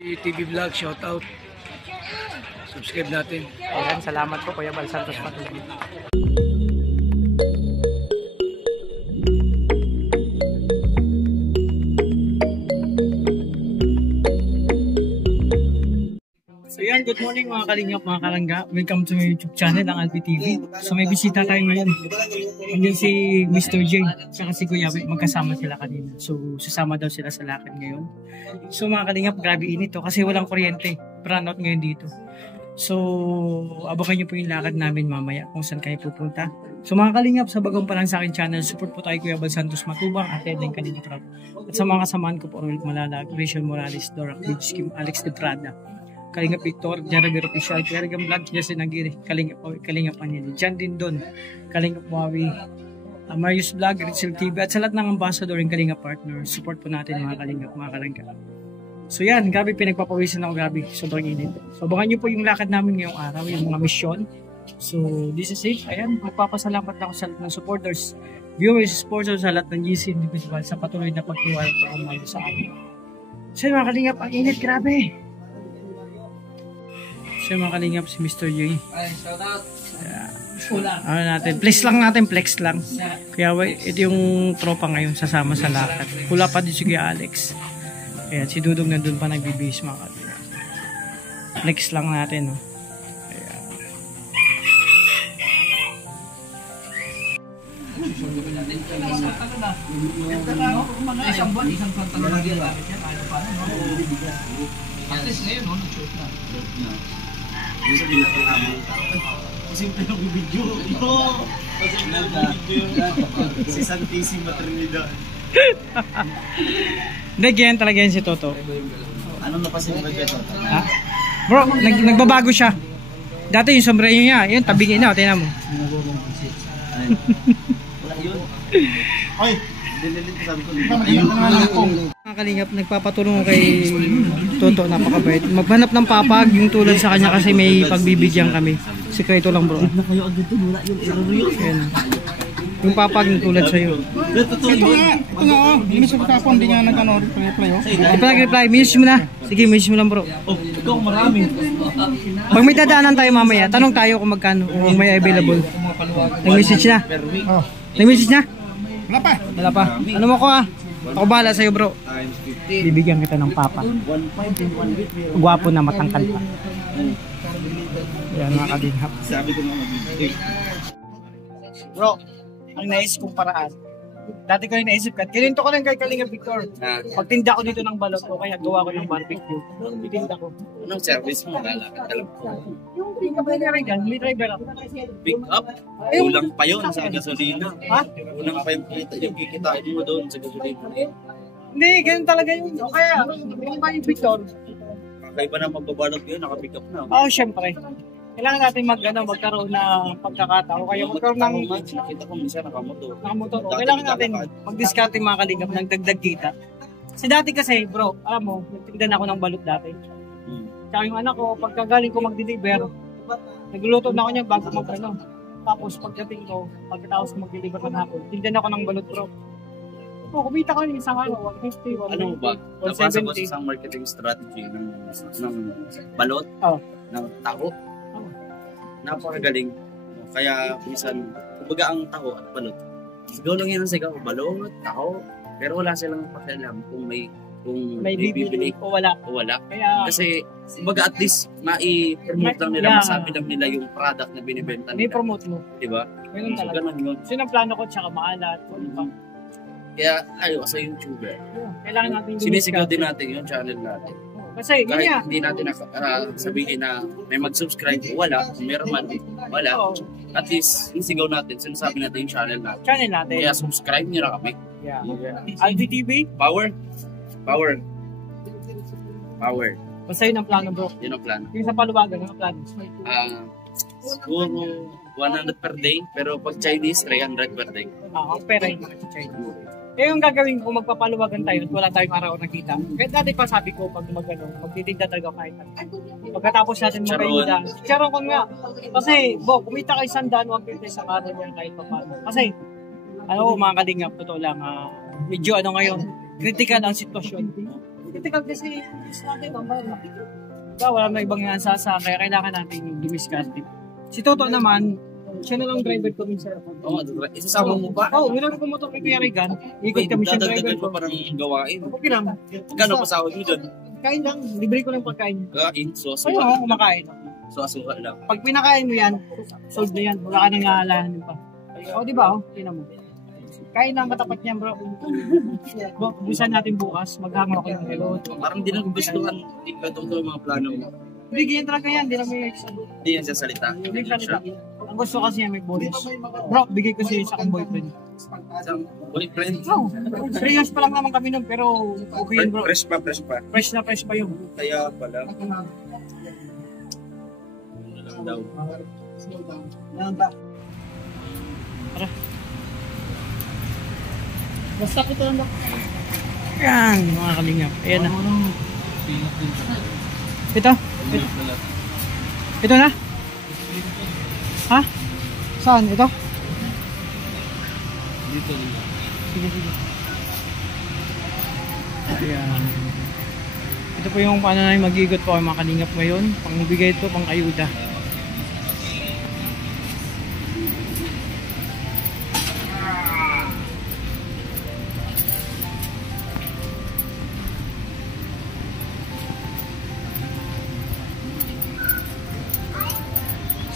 TV Vlog, shout out. Subscribe natin. Ayan, salamat po Kuya Bal Santos Matubig. So yan, good morning mga kalingap, mga kalangga. Welcome to my YouTube channel, ang Alpi TV. So may bisita tayo ngayon. Nandiyan si Mr. J, saka si Kuya Bal, magkasama sila kanina. So sasama daw sila sa lakad ngayon. So mga kalingap, grabe init to kasi walang kuryente. Brownout ngayon dito. So abangan nyo po yung lakad namin mamaya kung saan kayo pupunta. So mga kalingap, sa bagong pa lang sa akin channel, support po tayo Kuya Bal Santos Matubang at Edeng Kalingap Rob. At sa mga kasamaan ko po, Roel Malalag, Rachel Morales, Dora Bridge, Kim, Alex De Prada, Kalingap Victor, Jeremy Official, Kalingap Vlog, Jesse Nagiri, Kalingap Panili, Jan Dindon, Kalingap Wawi, Marius Vlog, Richel TV, at sa lahat ng ambassador ng Kalingap partner, support po natin mga Kalingap, mga Kalingap. So yan, grabe pinagpapawisan ako, grabe, sobrang init. So abangan nyo po yung lakad namin ngayong araw, yung mga misyon. So this is it, ayan, magpapasalamat ako sa lahat ng supporters, viewers, sponsors, sa lahat ng GC Individual sa patuloy na pagtiwala at sa amin. So mga Kalingap, ang init, grabe. So mga Kalingap, si Mr. J. Ay, shout out. Ano natin, flex lang. Kaya ito yung tropa ngayon sasama sa lakad. Pula pa din si Kuya Alex. Ayan, si Dudong nandun pa nagbibihis mga Kalingap. Flex lang natin, no. Ayan. Isang buwan talaga yan. At least ngayon, no? Nag-shoot na. Yung sabihin natin namin, kasi yung video, si Santissima Trinidad. Hindi, ganyan talaga yan si Toto. Anong napasin ba ito? Ha? Bro, nagbabago siya. Dati yung sombrero niya, yun, tabingin na, tingnan mo. Wala yun. Oy! Dililit ko sabi ko. Mga Kalingap, nagpapatulong kay Toto, napakabait. Maghanap ng papag, yung tulad sa kanya kasi may pagbibigyan kami. Sikreto lang bro. Ayan. Yung papag yung tulad sa'yo. Ito nga oh, minsan ko ako hindi nga nag-reply oh. Di pa nag-reply, minutes mo na. Sige, minutes mo lang bro. Oh, ikaw marami. Pag may dadaanan tayo mamaya, tanong tayo kung magkano, kung may available. Nag-message na. Oh. Nag-message na? Wala pa. Wala pa. Ano mo ko ah? Ako bahala sa'yo bro. Bibigyan kita ng papa. Gwapo na, matangkal pa. Yan mga Kalingap. Sabi ko nga mag-video. Bro, ang naisip kong paraan. Dati ko yung naisip ka. Kininto ko lang kay Kalingap Victor. Pagtinda ko dito ng balot o kaya gawa ko ng barbecue. Itinda ko. Anong service mo? Alam ko. Yung may driver ako. Pick up? Kulang pa yun sa gasolina. Ha? Kulang pa yung kikitain mo doon sa gasolina. Hindi, ganun talaga yun. O kaya, yung ba yung Victor? Kakaiba na magbabalot yun, naka-pick up na. Oo, syempre. Kailangan natin magkaroon ng pagkakataon. Kaya magkaroon ng Nakita ko minsan nakamotor. nakamotor. Kailangan natin mag-discarte mga Kalingap ng dagdag kita. Kasi dati kasi, bro, alam mo, nagtindan ako ng balot dati. Tsaka yung anak ko, pagkagaling ko mag-deliver, nagluluto na ako niya bago mag-ano. Tapos pagdating ko, pagkatapos ko mag-deliver ng hapon, tindan ako ng balot, bro. O, kumita ko yung isang ano, 150, 190, Ano ba? Nabasa ko sa 170. isang marketing strategy ng balot, Oh. ng taho. Napakagaling. Kaya minsan, kumbaga ang taho at balot. Sigaw lang yan ang sigaw, balot, taho. Pero wala silang pakialam kung may Bibili o wala. o wala. Kaya, Kasi, kumbaga at least, mai-promote lang nila, Yeah. masabi lang nila yung product na binibenta may nila. promote mo. Diba? Ganun So, talaga. ganun yun. So, yun ang plano ko, tsaka maalat. Kaya, ayaw, sa YouTuber. Kailangan natin Sinisigaw din natin yung channel natin. Kasi, Kahit ganyan. hindi natin sabihin na may mag-subscribe, wala. Kung meron man, wala. Oo. At least, sinisigaw natin, sinasabi natin yung channel natin. Channel natin. Kaya subscribe nyo na kami. Yeah. Alpi TV. Power. Power. Power. Basta yun ang plano, bro. Yun ang plan. Yung sa paluwagan, yung plano. Siguro 100 per day, pero pag Chinese, 300 per day. Pera yung mga China. Eh yung gagawin ko, magpapaluwagan tayo at wala tayong araw na kita. Kahit dati pa sabi ko, pag magtitinda talaga kahit ano. Pagkatapos natin magpainda. Charon ko nga. Kasi, kumita kayo 100, 150 sa araw niya kahit pa paano. Kasi, mga Kalingap, totoo lang, medyo ano ngayon, critical ang sitwasyon. critical kasi is natin, diba, wala na ibang sasa, kaya kailangan natin dumiskarte. Si Toto naman, siya na lang driver ko minsan. Oo, isasama mo ba? Oo, nilang ko mo ito kay Kuya Regan. Ikot kami siya driver Dadagdagan ko. mo parang gawain. Okay lang. Magkano pasahod mo dyan? Kain lang, libre ko lang pagkain. Gawain, so Sa'yo asuka. ako kumakain. So asuka lang. Pag pinakain mo yan, sold na yan. Wala ka nang aalahanin pa. O, di ba? Tingnan mo. Kain lang katapat niyan, bro. Busan natin bukas. Maghanga ko yung hello. Parang di lang gustuhan. Hindi ka tungkol mga plano mo. Hindi, ganyan talaga yan. Hindi lang may Hindi yan sa salita. Hindi salita. Ang gusto kasi yan may bonus. Bro, bigay ko siya sa aking boyfriend. Isang boyfriend. Oh, 3 years pa lang naman kami nun, pero okay yun, bro. Fresh pa, fresh pa. Fresh na fresh pa yun. Kaya pala. Daw. Tara. Basta ko ito lang. Yan, mga kalingap. Ayan na. Ito? Ito na? Ha? Saan? Ito? Dito. Sige, sige. Ayan. Ito po yung paano namin mag-igot po ang mga kalingap ngayon. Pangbigay ito, pang ayuda.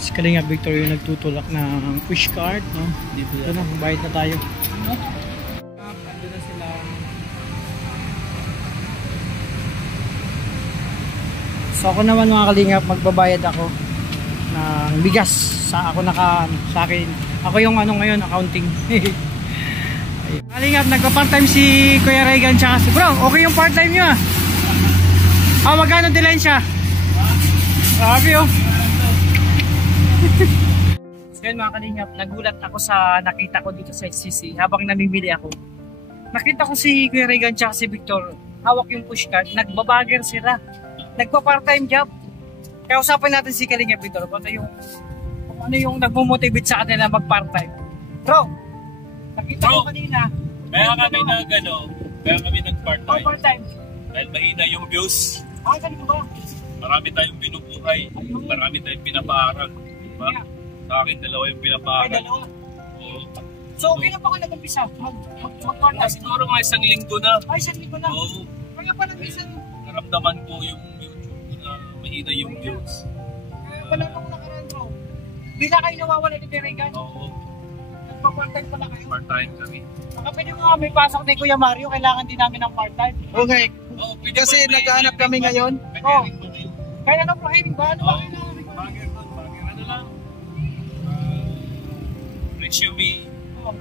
Si Kalingap Victor yung nagtutulak ng push card, no? Dito Ito na, bayad na tayo. Ando na sila. So ako naman mga kalingap, magbabayad ako ng bigas sa ako sa akin. Ako yung ngayon, accounting. Kalingap, nagpa-part-time si Kuya Regan tsaka si bro. Okay yung part-time nyo ah. Magkano din siya? Sabi oh. So yun mga kalingap, nagulat ako sa nakita ko dito sa SCC habang namimili ako. Nakita ko si Kuya Regan tsaka si Victor, hawak yung pushcart, nagbabager sila. Nagpa-part-time job. Kaya usapan natin si Kalingap Victor kung ano yung nagmo-motivate sa kanila mag-part-time. Bro, nakita ko kanina. Kaya kami nag-part-time. Part-time. Dahil mahina yung views. Ganun ba? Marami tayong binubuhay. Marami tayong pinapaaral. Diba? Sa akin, dalawa yung Ay, pinapaaral. dalawa. Oo. So, kailan pa ka nag-umpisa? Mag-part-time? Siguro mga isang linggo na. Ay, isang linggo na. Oo. Kaya pa nag-isa. Naramdaman ko yung YouTube na mahina yung views. Kaya pala nung nakaraan bro. Bila kayo nawawala ni Kuya Regan? Oo. Nagpa-part-time pala kayo. Part-time kami. Baka pwede mo nga may pasok ni Kuya Mario, kailangan din namin ng part-time. Okay. Oo, pwede Kasi ba may- naghahanap kami ngayon. Oo. Kaya ano po hiring ba? Ano ba Oo. kailangan? Bagger doon, bagger. Ano lang? Resume,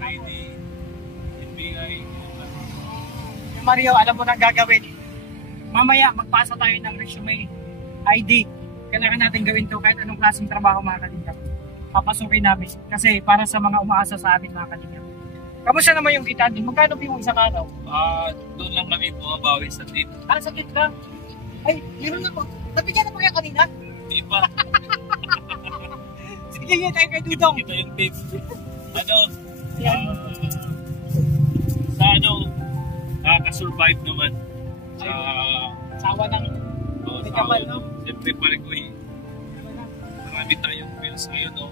ID, NBI. Kuya Mario, alam mo na ang gagawin. Mamaya, magpasa tayo ng resume, ID. Kailangan natin gawin to kahit anong klaseng trabaho mga kalingap. Papasukin namin. Kasi para sa mga umaasa sa amin mga kalingap. Kamusta naman yung kita din? Magkano po yung isang araw? Doon lang kami bumabawi sa tip. Sakit ka? Ay, meron na po. Nabigyan na po yan kanina? Di ba? Sige, yun tayo kay Dudong. Kita yung tip. Ano? Yan. Sa ano? Nakaka-survive naman. Sa... Sawa ng Oh, may kapal, no? Siyempre pare ko marami tayong bills ngayon, no?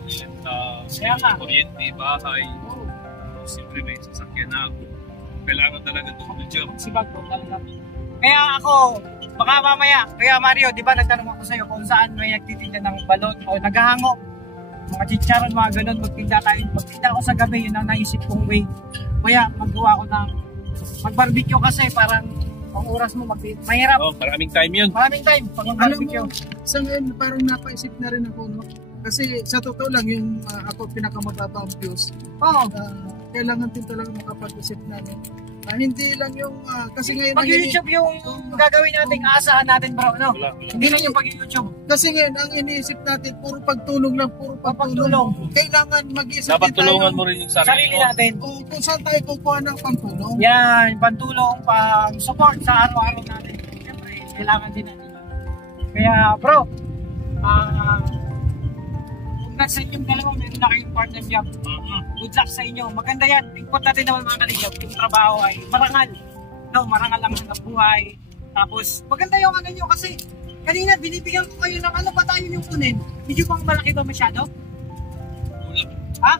Kaya nga. Kuryente, bahay. Siyempre may sasakyan na ako. Kailangan talaga job. Sibag po talaga. Kaya ako, baka mamaya, Kuya Mario, di ba nagtanong ako sa'yo kung saan may nagtitinda ng balon o naghahango. Mga chicharon, mga ganun, magtinda tayo. Magtinda ako sa gabi, yun ang naisip kong way. Kaya magawa ko ng mag-barbecue kasi parang ang oras mo mahirap. Oh, maraming time yun. Maraming time pag Alam mag-barbecue. mo, sa ngayon parang napaisip na rin ako, no? Kasi sa totoo lang, yung ako pinakamababa ang views. Oo. Kailangan din talaga makapag-isip na, no? Hindi lang yung, kasi ngayon, Pag YouTube yung gagawin natin, aasahan natin bro, no? Wala. Hindi lang yung pag-YouTube. kasi ngayon, ang iniisip natin, puro pagtulong lang, puro pagtulong. Kailangan mag-isip Dapat din tayo. tulungan mo rin yung sarili Sarili mo. natin. Kung saan tayo kukuha ng pantulong. Yan, pantulong, pang-support sa araw-araw natin. Siyempre, kailangan din natin. Kaya bro, congrats sa inyong dalawa, meron na kayong part-time job. Good luck sa inyo. Maganda yan. Tingpot natin naman mga kalingap, yung trabaho ay marangal. No, marangal ang hanap buhay. Tapos, maganda yung ano nyo kasi kanina binibigyan ko kayo ng ano ba tayo yung kunin? Medyo pang malaki ba masyado? Kulang. Ha?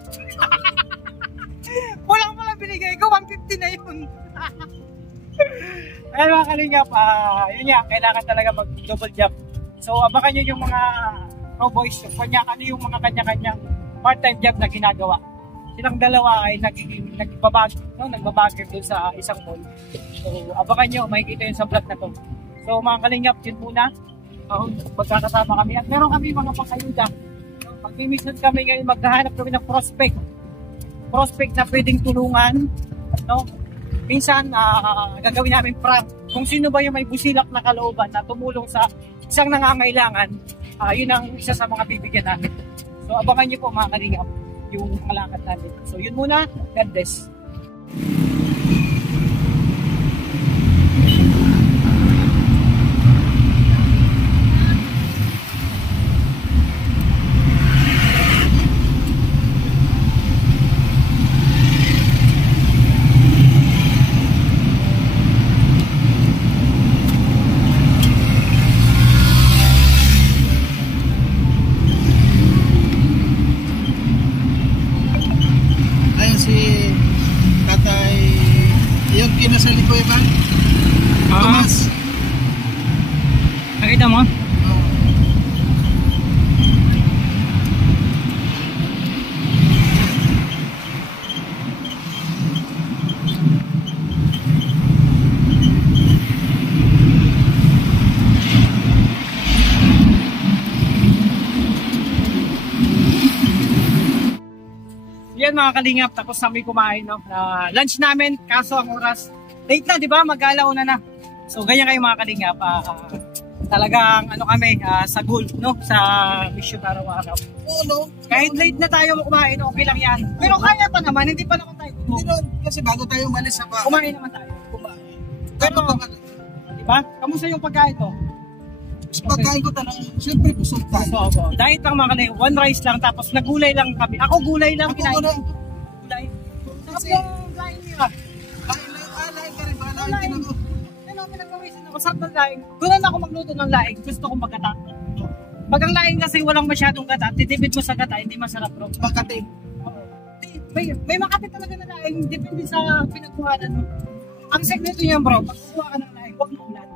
Kulang pala binigay ko, 150 na yun. Ayan mga kalingap, yun nga, kailangan talaga mag-double job. So, abangan nyo yung mga cowboys, ano yung mga kanya-kanyang part-time job na ginagawa. Silang dalawa ay nagbabagger doon sa isang mall. So, abangan nyo, makikita yun sa vlog na to. So, mga kalingap, yun muna. Magkakasama kami. At meron kami mga pangayuda. Pag may mission kami ngayon, maghahanap kami ng prospect na pwedeng tulungan. No? Minsan, gagawin namin prank. Kung sino ba yung may busilak na kalooban na tumulong sa isang nangangailangan, yun ang isa sa mga bibigyan namin. So, abangan nyo po mga kalingap yung malakad natin. So, yun muna. God bless. Kinasal ni Kuya Bang? Tomas. Nakita mo? Yan mga kalingap, tapos kami kumain, no? Lunch namin, kaso ang oras late na, di ba? Mag-alauna na. So ganyan kayo mga kalingap, talagang ano kami, sa goal, no? Sa mission araw-araw. Oo, no? Kahit late na tayo kumain, okay lang yan. Pero kaya pa naman, hindi pa naman tayo kumain. Kasi bago tayo umalis sa bahay, kumain naman tayo. Kumain. Pero, di ba? Kamusta yung pagkain to? Pagkain ko talaga, siyempre busog tayo. So, diet lang mga kalingap, one rice lang, tapos nagulay lang kami. Ako gulay lang kinain. Gulay. Kasi yung laing nila. Laing ka rin ba? Laing ako. Ano, pinagpawisin ako. Sarap ng laing. Doon ako magluto ng laing. Gusto kong magata. Pag ang laing kasi walang masyadong gata, titipid mo sa gata, hindi masarap bro. Makati. May makati talaga na laing, depende sa pinagkuhanan mo. Ang sekreto niyan bro, pag kukuha ka ng laing, huwag maulan.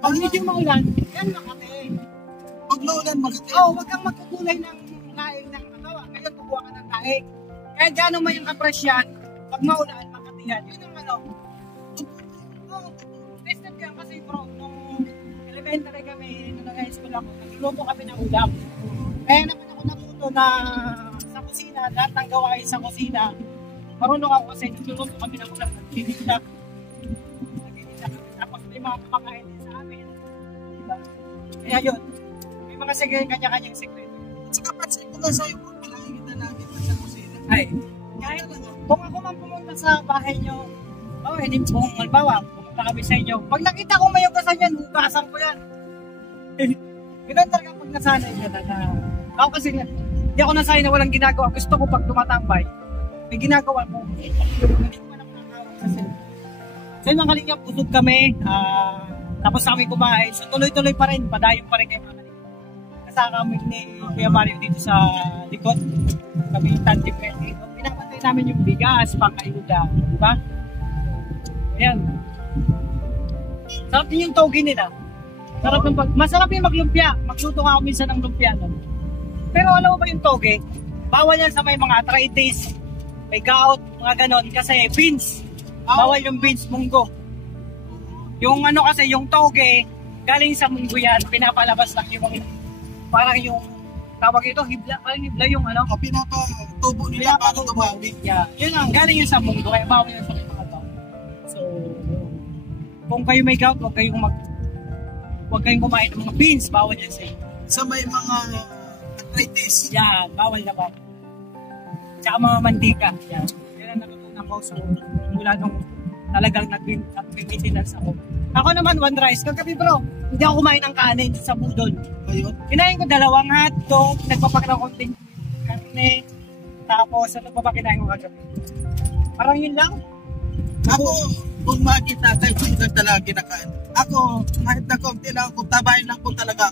Pag medyo maulan, yan makati. Pag maulan, makati. Oo, huwag kang magkukulay ng laing ng katawa. Ngayon, kukuha ka ng laing. Kahit gano'n man yung kapresyan, pag maulan, makati yan. Yun ang ano. Tested yan kasi bro, nung elementary kami, nung nag-high school ako, nagluluto kami ng ulam. Kaya naman ako natuto na sa kusina, lahat ng gawain sa kusina, marunong ako kasi nagluluto kami ng ulam, nagtitinda kami. Tapos may mga kumakain din sa amin. Diba? Kaya yun, may mga kanya-kanyang sekreto. At saka pansin ko nga sa'yo, palagi kita namin sa kusina. Ay, kaya kung ako man pumunta sa bahay nyo, hindi kung halimbawa, pumunta kami sa inyo, pag nakita ko may ugasan yan, hugasan ko yan. Ganun talaga pag nasanay ka na. Ako kasi, hindi ako nasanay na walang ginagawa. Gusto ko pag tumatambay, may ginagawa ko. Hindi ko man ako nakawag sa cellphone. So yung mga kalingap, busog kami, tapos kami kumain. So tuloy-tuloy pa rin, padayon pa rin kayo mga kalingap. Kasama kami ni Kuya Mario dito sa likod. Kami yung tandem pwede. Pinapatay namin yung bigas, pangayuda. Diba? Ayan. Sarap din yung togi nila. Masarap yung maglumpia. Magluto nga ako minsan ng lumpia. No? Pero alam mo ba yung toge? Bawal yan sa may mga arthritis, may gout, mga ganon. Kasi beans. Bawal yung beans, munggo. Yung ano kasi, yung toge, galing sa munggo yan. Pinapalabas lang yung parang yung tawag ito, hibla. Parang hibla yung ano. O pinapatubo nila para tumabig. Yeah. Yun lang, galing yun sa munggo. Kaya bawal yan sa mga to. So, kung kayo may gout, huwag kayong kumain ng mga beans, bawal yan sa inyo. Sa may mga arthritis. Yan, bawal na bawal. Tsaka mga mantika. Yan. Yan ang natutunan ko. So, mula nung talagang nag-maintenance ako. Ako naman, one rice. Kagabi bro, hindi ako kumain ng kanin sa budol. Ayun. Kinain ko 2 hotdog, nagpapak ng konting karne, tapos ano pa ba kinain ko kagabi? Parang yun lang. Ako, kung makita, kahit hindi ka talaga kinakain. ako, kahit na konti lang ako, tabahin lang po talaga.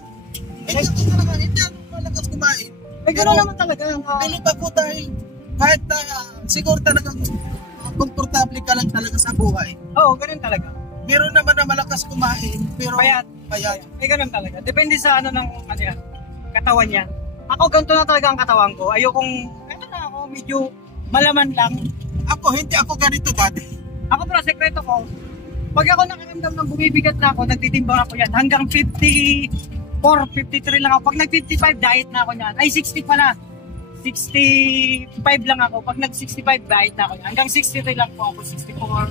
Hindi ako malakas kumain. Gano'n naman talaga. Pilit ako dahil kahit siguro talagang komportable ka lang talaga sa buhay. Oo, gano'n talaga. Meron naman na malakas kumain, pero Payat. payat. Gano'n talaga. Depende sa ano ng katawan niya. Ako, ganito na talaga ang katawan ko. Ayokong, eto na ako, medyo malaman lang. Hindi ako ganito dati. Ako pero sekreto ko, pag ako nakaramdam ng bumibigat na ako, nagtitimbang ako yan. Hanggang 54, 53 lang ako. Pag nag-55, diet na ako yan. Ay, 60 pala. 65 lang ako. Pag nag-65, diet na ako yan. Hanggang 63 lang po ako. 64,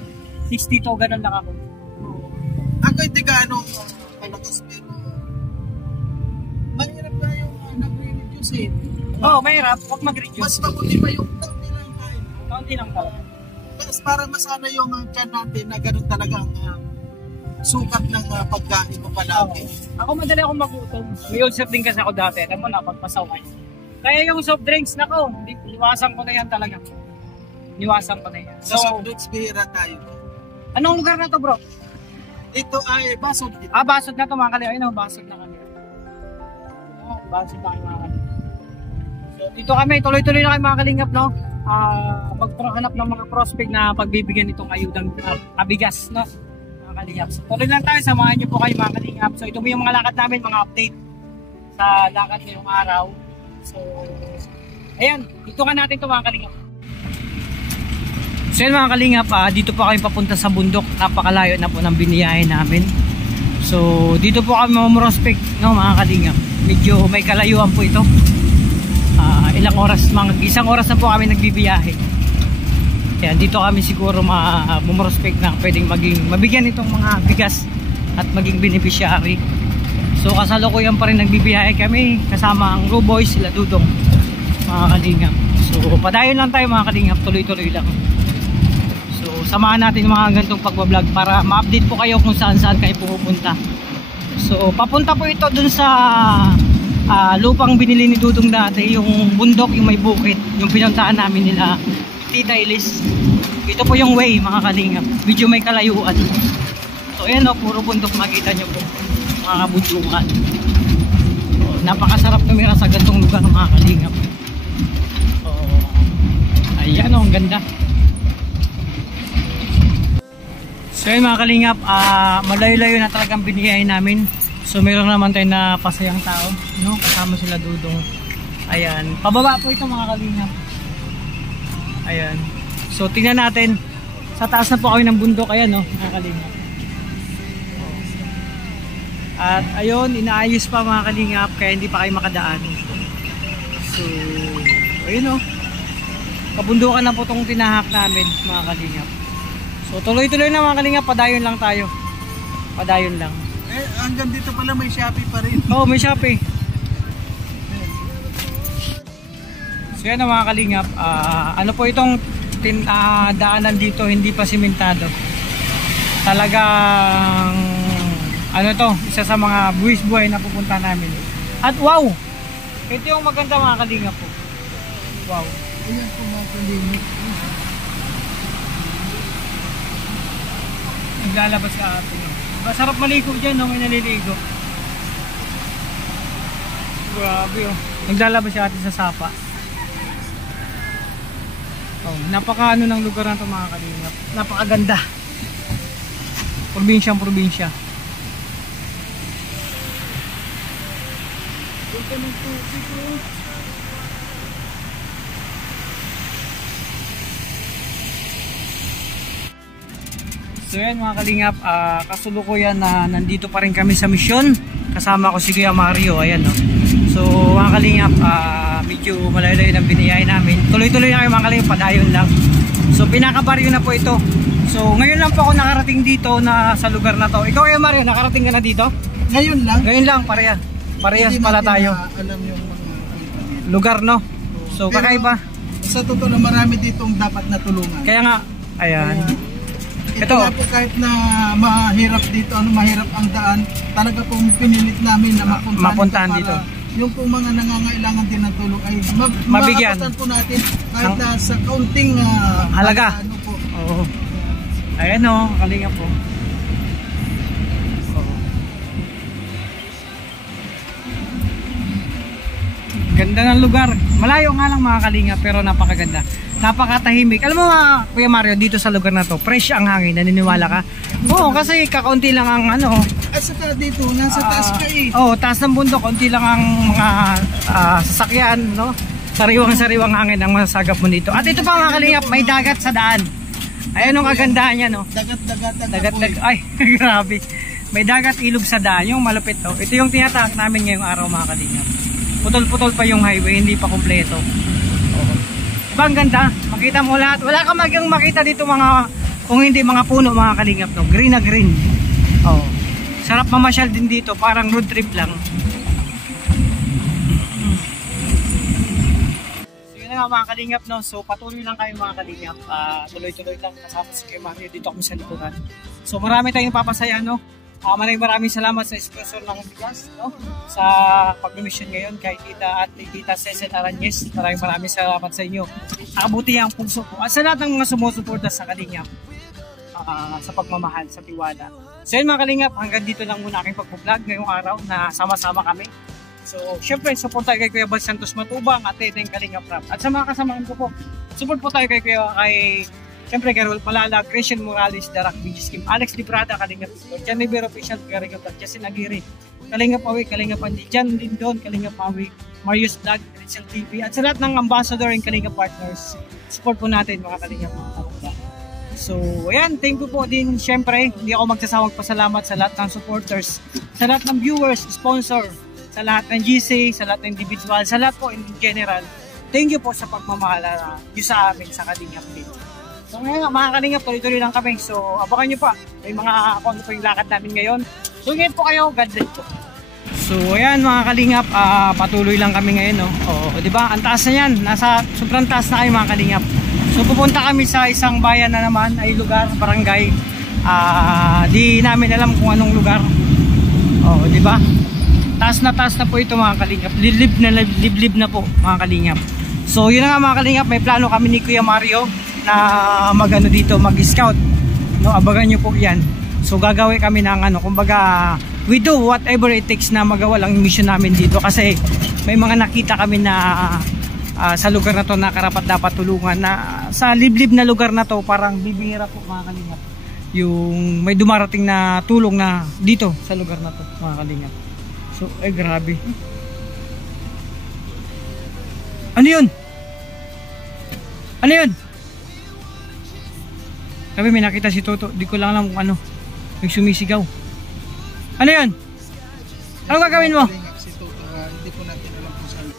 62, ganun lang ako. Ako hindi gaano malakas, pero mahirap na yung nag-reduce eh. Oo, mahirap. Huwag mag-reduce. Mas mabuti pa yung kaunti lang kain. Kaunti lang talaga. Mas para masana yung tiyan natin na gano'n talaga ang sukat ng pagkain mo palagi. Ako madali akong magutom. May ulcer din kasi ako dati. Alam mo na, pagpasaway. Kaya yung soft drinks, nako, iwasan ko na yan talaga. Iwasan ko na yan. Sa soft drinks, bihira tayo. Anong lugar na to, bro? Ito ay basod dito. Basod na to mga kaliwa. Ayun, basod na kami. Basod na kayo mga kaliwa. So, dito kami, tuloy-tuloy na kayo mga kalingap, no? Maghanap ng mga prospect na pagbibigyan itong ayudang abigas, no? Mga kalingap. So, tuloy lang tayo, samahan niyo po kayo mga kalingap. So, ito po yung mga lakad namin, mga update sa lakad ngayong araw. So, ayan, dito ka natin ito mga kalingap. So, yun mga kalingap, dito po kami papunta sa bundok. Napakalayo na po ng biniyahin namin. So, dito po kami mga prospect, no, mga kalingap. Medyo may kalayuan po ito. Ilang oras, isang oras na po kami nagbibiyahe. Kaya dito kami siguro ma-prospect na pwedeng mabigyan itong mga bigas at maging beneficiary. So kasalukuyan pa rin nagbibiyahe kami kasama ang Raw Boys, sila Dudong, mga kalingap. So padayon lang tayo mga kalingap, tuloy-tuloy lang. So samahan natin yung mga ganitong pagbablog para ma-update po kayo kung saan-saan kayo pupunta. So papunta po ito dun sa lupang binili ni Dudong dati, yung bundok, yung may bukid, yung pinuntahan namin nila Tita Ilis. Ito po yung way mga kalingap, medyo may kalayuan. So ayan o, puro bundok, makita nyo po mga bundukan. So, napakasarap tumira sa gantong lugar mga kalingap. So ayan o, ang ganda. So ayan mga kalingap, malayo-layo na talagang biniyahin namin. So mayroon naman tayo na pasayang tao, no? Kasama sila Dudong. Ayan, pababa po ito mga kalingap. Ayan. So tingnan natin. Sa taas na po kami ng bundok, ayan, no, mga kalingap. At ayun, inaayos pa mga kalingap, kaya hindi pa kayo makadaan. So ayun, no. Kabundukan na po itong tinahak namin mga kalingap. So tuloy-tuloy na mga kalingap, padayon lang tayo. Padayon lang. Hanggang dito pala may Shopee pa rin. Oo, may Shopee. So yan mga kalingap, ano po itong daanan dito, hindi pa simentado. Talagang ano to, isa sa mga buwis-buhay na pupunta namin. At wow, ito yung maganda mga kalingap po. Wow. Ayan po mga kalingap. Naglalabas ka atin. Masarap maligo dyan, no? May naliligo. Grabe, oh. Naglalabas siya atin sa sapa. Oh, napaka ano ng lugar na ito mga kalingap. Napakaganda. Probinsyang probinsya. Punta ng tubig, oh. So yan mga kalingap, kasulukuyan na nandito pa rin kami sa misyon. Kasama ko si Kuya Mario, ayan no. So mga kalingap, medyo malayo-layo ng biniyahin namin. Tuloy-tuloy na kayo mga kalingap, padayon lang. So pinakabaryo na po ito. So ngayon lang po ako nakarating dito na sa lugar na to. Ikaw Kuya Mario, nakarating ka na dito? Ngayon lang. Ngayon lang, parehas pala tayo. Alam yung mga Lugar no. So pero, kakaiba. Sa totoo na marami ditong dapat natulungan. Kaya nga, ayan. Ito nga po, kahit na mahirap dito, mahirap ang daan, talaga pong pinilit namin na mapuntahan dito. Yung pong mga nangangailangan din ng tulong ay mabigyan po natin kahit na sa kaunting halaga. Ano po. Oo. Ayan o, kalingap po. Ganda ng lugar. Malayo nga lang mga kalingap pero napakaganda. Napakatahimik. Alam mo Kuya Mario, dito sa lugar na to, fresh ang hangin. Naniniwala ka? Oo, kasi kakaunti lang ang ano. At saka dito, nasa taas ka eh. Taas ng bundok, konti lang ang mga sasakyan, no? Sariwang-sariwang hangin ang masasagap mo dito. At ito pa mga kalingap, may dagat sa daan. Ayun ang kagandahan niya, no? Dagat. Ay, grabe. May dagat, ilog sa daan, yung malupit to. Ito yung tinatahak namin ngayong araw mga kalingap. Putol-putol pa yung highway, hindi pa kumpleto. Diba ang ganda? Makita mo lahat. Wala ka makita dito kung hindi mga puno mga kalingap, no? Green na green. Sarap mamasyal din dito, parang road trip lang. Mga kalingap, no? So patuloy lang kayo mga kalingap, tuloy-tuloy lang kasama si Kuya Mario dito kami sa likuran. So marami tayong papasaya, no? Maraming salamat sa sponsor ng bigas, no? Sa pag-mission ngayon kay Tita at Tita Cecil Aranyes. Maraming salamat sa inyo. Nakabuti ang puso ko at sa lahat ng mga sumusuporta sa kalingap, sa pagmamahal, sa tiwala. So yun mga kalingap, hanggang dito lang muna aking pag-vlog ngayong araw na sama-sama kami. So, syempre, support tayo kay Kuya Bal Santos Matubang at Teteng Kalingap Rap. At sa mga kasamaan ko po, support po tayo kay syempre, kay Raul Palala, Christian Morales, Darak BG Scheme, Alex Di Prada, Kalingap Victor, Jan Rivero Official, Kalingap Rap, Justin Aguirre, Kalingap Awi, Kalingap Andi, Jan Lindon, Kalingap Awi, Marius Vlog, Rachel TV, at sa lahat ng ambassador and Kalingap partners, support po natin mga Kalingap mga kapatid. So, ayan, thank you po din. Syempre, hindi ako magsasawang pasalamat sa lahat ng supporters, sa lahat ng viewers, sponsor, sa lahat ng GC, sa lahat ng individual, sa lahat po in general. Thank you po sa pagmamahal nyo sa amin sa Kalingap din. So ngayon mga Kalingap, tuloy-tuloy lang kami. So abangan nyo pa. May mga kung ano po yung lakad namin ngayon. So ingat po kayo, God bless po. So ayan mga Kalingap, patuloy lang kami ngayon, no? Diba? Ang taas na yan. Sobrang taas na kayo mga Kalingap. So pupunta kami sa isang bayan na naman, ay lugar, barangay. Di namin alam kung anong lugar. Diba? Taas na po ito mga Kalingap. Liblib na po mga Kalingap. So yun na nga mga Kalingap, may plano kami ni Kuya Mario na dito, mag-scout, no? Abangan nyo po yan. So gagawin kami ng kumbaga we do whatever it takes na magawa lang yung mission namin dito kasi may mga nakita kami na sa lugar na to na karapat dapat tulungan na sa liblib na lugar na to, parang bibihira po mga Kalingap yung may dumarating na tulong na dito sa lugar na to mga Kalingap. So, grabe. Ano yun? Ano yun? Sabi may nakita si Toto. Di ko lang alam kung ano. May sumisigaw. Ano yun? Ano gagawin mo? Hindi ko natin alam kung saan.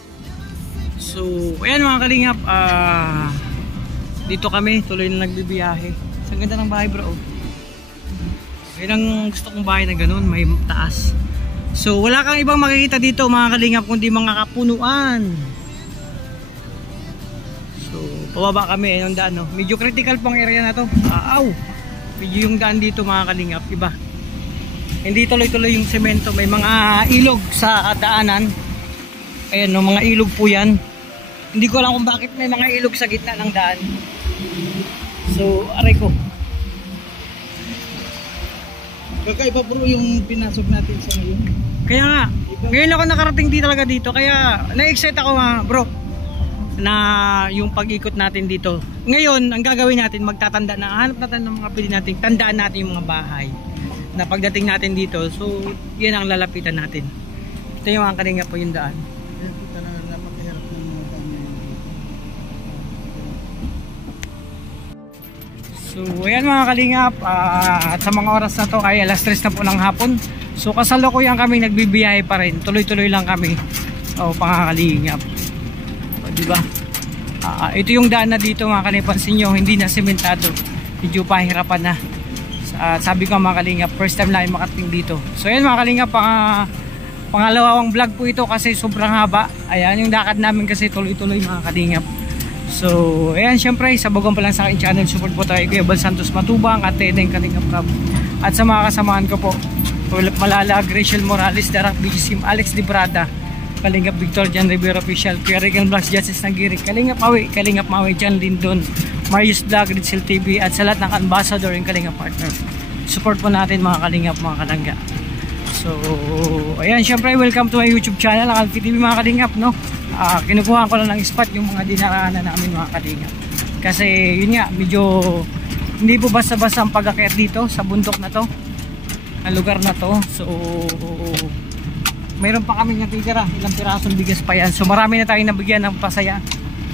So, ayan mga Kalingap. Dito kami. Tuloy na nagbibiyahe. Ang ganda ng bahay bro. Yan ang gusto kong bahay na ganun. May taas. So wala kang ibang makikita dito mga Kalingap kundi mga kapunuan. So pababa kami yung daan, no? Medyo critical pang area na to. Medyo yung daan dito mga Kalingap iba. Hindi tuloy-tuloy yung semento, may mga ilog sa daanan. Ayan, no, mga ilog po yan. Hindi ko alam kung bakit may mga ilog sa gitna ng daan. So aray ko. Kakaiba bro yung pinasok natin sa ngayon. Kaya nga, ngayon ako nakarating talaga dito. Kaya na-excite ako bro na yung pag-ikot natin dito. Ngayon, ang gagawin natin, magtatanda na, hanap natin ng mga pili natin, tandaan natin yung mga bahay na pagdating natin dito. So, yan ang lalapitan natin. Ito yung mga Kalingap po yung daan. Napakahirap ng mga daan ngayon. So, ayan mga Kalingap, at sa mga oras na to ay alas 3 na po ng hapon. So, kasalukuyan kami nagbibiyahe pa rin. Tuloy-tuloy lang kami. Pangkalingap. Diba? Ito yung daan na dito mga Kalingap. Pansin nyo, hindi na sementado. Medyo pahirapan na. Sabi ko mga Kalingap, first time lang makating dito. So, ayan mga Kalingap, pangalawang vlog po ito kasi sobrang haba. Ayan yung lakad namin kasi tuloy-tuloy mga Kalingap. So, ayan, syempre, sabagan pa lang sa akin channel, support po tayo Kuya Bal Santos Matubang at Teteng Kalingap Rap. At sa mga kasamahan ko po, Malala, Rachel Morales, Darak BG Scheme, Alex Di Prada, Kalingap Victor, Jan Rivero Official, Kuya Regan Vlogs, Justice Aguirre, Kalingap Awi, Jan Lindon, Marius Vlog, Rachel TV, at sa lahat ng ambassador and Kalingap partner. Support po natin mga Kalingap, mga Kalangga. So, ayan, syempre, welcome to my YouTube channel, Alfie TV mga Kalingap, no? kinukuha ko lang ng spot yung mga dinaraanan namin mga kalingap. Kasi yun nga, medyo hindi po basta-basta ang pag-akyat dito sa bundok na to, ang lugar na to. So mayroon pa kami natitira, ilang pirasong bigas pa yan. So marami na tayong nabigyan ng pasaya.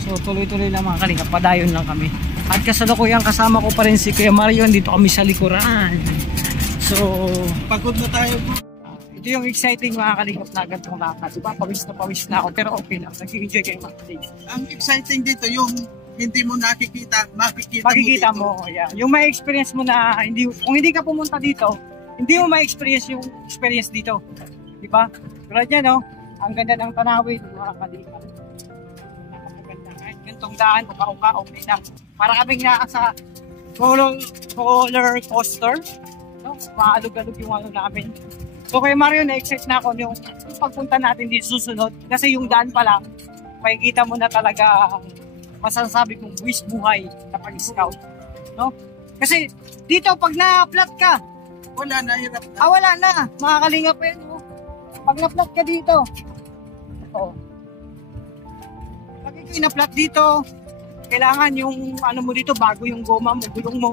So tuloy-tuloy lang mga kalingap, padayon lang kami. At kasalukuyan kasama ko pa rin si Kuya Mario, dito kami sa likuran. So Pagod na tayo po. ito yung exciting mga kalingap na gantong lakad. Diba? Pawis na ako pero okay lang, nag-enjoy kayo mga kalingap. Ang exciting dito yung hindi mo nakikita, Makikita mo, yeah. Yung may experience mo na kung hindi ka pumunta dito, hindi mo ma-experience yung experience dito. Di ba? Tulad yan, no? Ang ganda ng tanawin, mga kalingap. Napakaganda. Kahit gantong daan, uka-uka, okay na. Para kaming nasa roller coaster. No? Maalog-alog yung ano namin. So kay Mario, na-excite na ako yung pagpunta natin dito susunod. Kasi yung daan pa lang, makikita mo na talaga masasabi kong buwis buhay na pag-scout. No? Kasi dito, pag na-flat ka, wala na, hirap na. wala na. Mga kalingap yun. No? Pag na-flat ka dito, pag ikaw na-flat dito, kailangan yung ano mo dito, bago yung goma mo, gulong mo.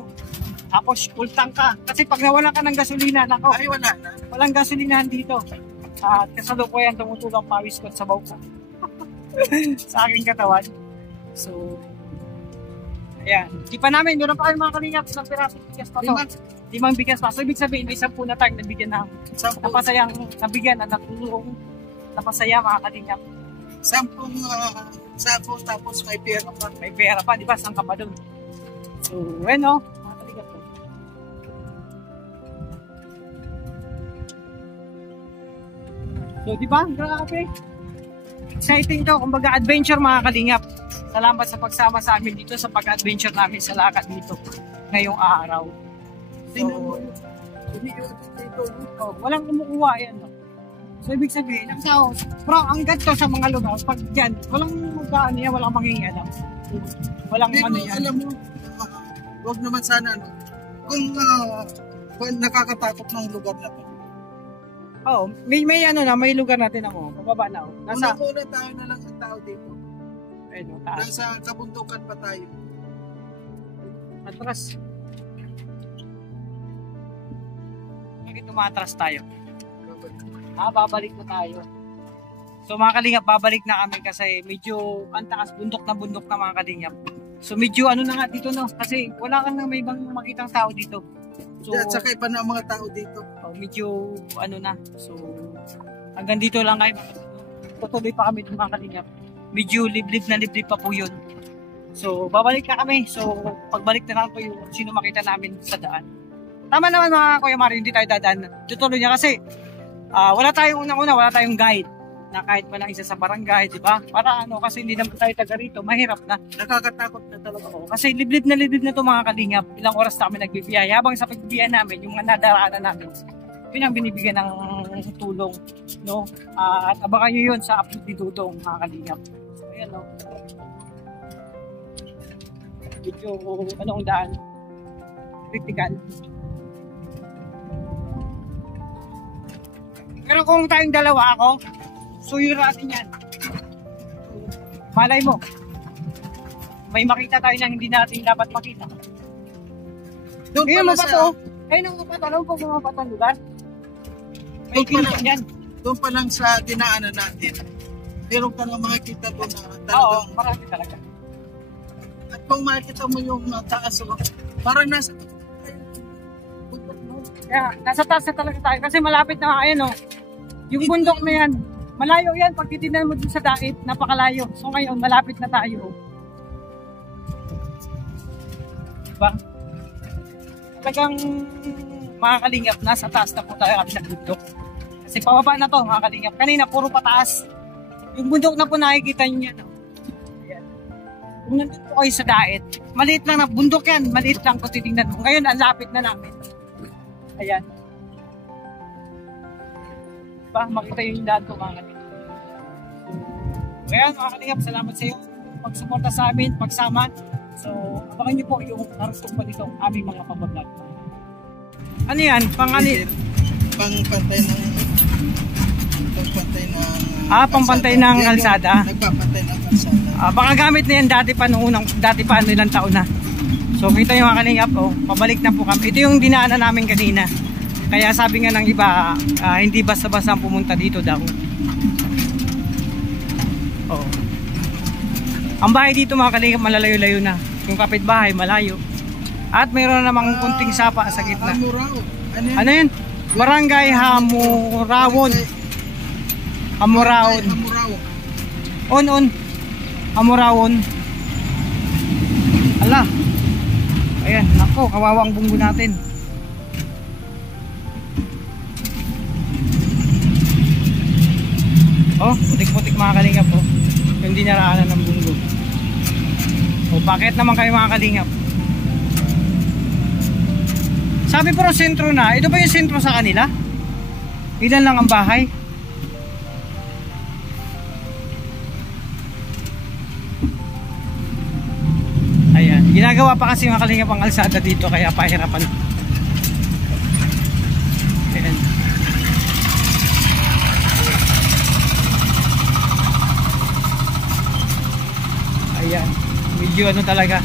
Tapos full tank ka. Kasi pag nawala ka ng gasolina, nako, Ay, wala na. walang gasolinahan dito. At kasalukuyan tumutulong pawis ko sa bawko. Sa aking katawan. So, ayan. Di pa namin, meron pa kayo mga kalingap, isang pirasong bigas pa to. Limang bigas pa. So, ibig sabihin, may 10 na tayong nabigyan ng napasayang nabigyan na natulong napasaya mga kalingap. 10 tapos may pera pa. May pera pa, di ba? Saan ka pa doon? So, bueno, mga kalingap po. So, di ba? Grabe. Exciting to. Kumbaga, adventure mga kalingap. Salamat sa pagsama sa amin dito sa pag-adventure namin sa lakad dito ngayong araw. Tingnan mo. Walang kumukuha yan. No? So, ibig sabihin, bro, ang ganito sa mga lugar, pag dyan, walang magkaan niya, walang mangingalam. Walang Pero ano yan. alam mo, wag naman sana, no? Kung nakakatakot ng lugar na to. Oo, may ano na, may lugar natin ako, pababa na. Nasa, Una tayo na lang ang tao dito. ayun, taas. Nasa kabundukan pa tayo. Atras. Bakit tumatras tayo? Babalik na tayo. So mga kalingap, babalik na kami kasi medyo ang taas, bundok na mga kalingap. So medyo ano na nga dito, no? Kasi wala kang na may ibang makitang tao dito. So, At sakay pa na ang mga tao dito. medyo ano na. So hanggang dito lang kayo. Tutuloy pa kami ng mga kalingap. Medyo liblib pa po yun. So babalik na kami. So pagbalik na lang po yung sino makita namin sa daan. Tama naman mga Kuya Mario, hindi tayo dadaan. Tutuloy niya kasi wala tayong wala tayong guide na kahit man lang isa sa barangay, di ba? Para ano, kasi hindi naman tayo taga rito, mahirap na. Nakakatakot na talaga. Kasi liblib na to mga kalingap. Ilang oras na kami nagbibiyay. Habang sa pagbibiyay namin, yung mga nadaraanan namin, yun ang binibigyan ng tulong, no? At abangan nyo yun sa upload ni Dudong, mga kalingap. So, ayan, no? Medyo, anong daan? Critical. Pero kung tayong dalawa ako, suyo natin yan. Malay mo, may makita tayo na hindi natin dapat makita. Doon Ayun, pala mabato. Ayun ang mabato. Alam po mga mabato lugar. May kinito yan. Doon pa lang sa dinaanan natin. Meron ka nga makikita doon na Oo, talagang. marami talaga. At kung makikita mo yung taas, parang nasa Kaya, nasa taas na talaga tayo. Kasi malapit na, ayun o. Yung bundok na yan, malayo yan. Pag titinan mo dun sa daip, napakalayo. So ngayon, malapit na tayo. Diba? Talagang mga kalingap, nasa taas na po tayo kami ng bundok. Kasi pababa na to mga kalingap. Kanina, puro pataas. Yung bundok na po nakikita nyo yan. Ayan. Kung nandun po kayo sa daet, maliit lang na bundok yan. Maliit lang kung titingnan mo. Ngayon, ang lapit na namin. Ayan. Diba? Makita yung daan ko mga kalingap. Ngayon mga kalingap, salamat sa iyo pagsuporta sa amin, pagsama. So, abangan niyo po yung narustong pa dito aming mga pabablog. Ano yan? Pang ano? pangpantay ng Pampantay ng kalsada. Nagpapantay ng kalsada. Baka gamit na yan dati pa ilang taon na. So kita nyo mga kalingap, pabalik na po kami. Ito yung dinaanan namin kanina. Kaya sabi nga ng iba, hindi basta-basta pumunta dito daw. Ang bahay dito mga kalingap malalayo-layo na. Yung kapitbahay malayo. At mayroon namang kunting sapa sa gitna. Hamurao. Ano yun? Barangay Hamurawon. Hamurawon. On. Hamurawon. Ala. Ayan, nako, kawawa ang bunggo natin. Putik-putik mga kalingap yung dinaraanan ng bunggo. Bakit naman kayo mga kalingap? Sabi pero sentro na. Ito ba yung sentro sa kanila? Ilan lang ang bahay? Ayan. Ginagawa pa kasi mga kalingap ang kalsada dito kaya pahirapan. Ayan. Ayan. Medyo ano talaga.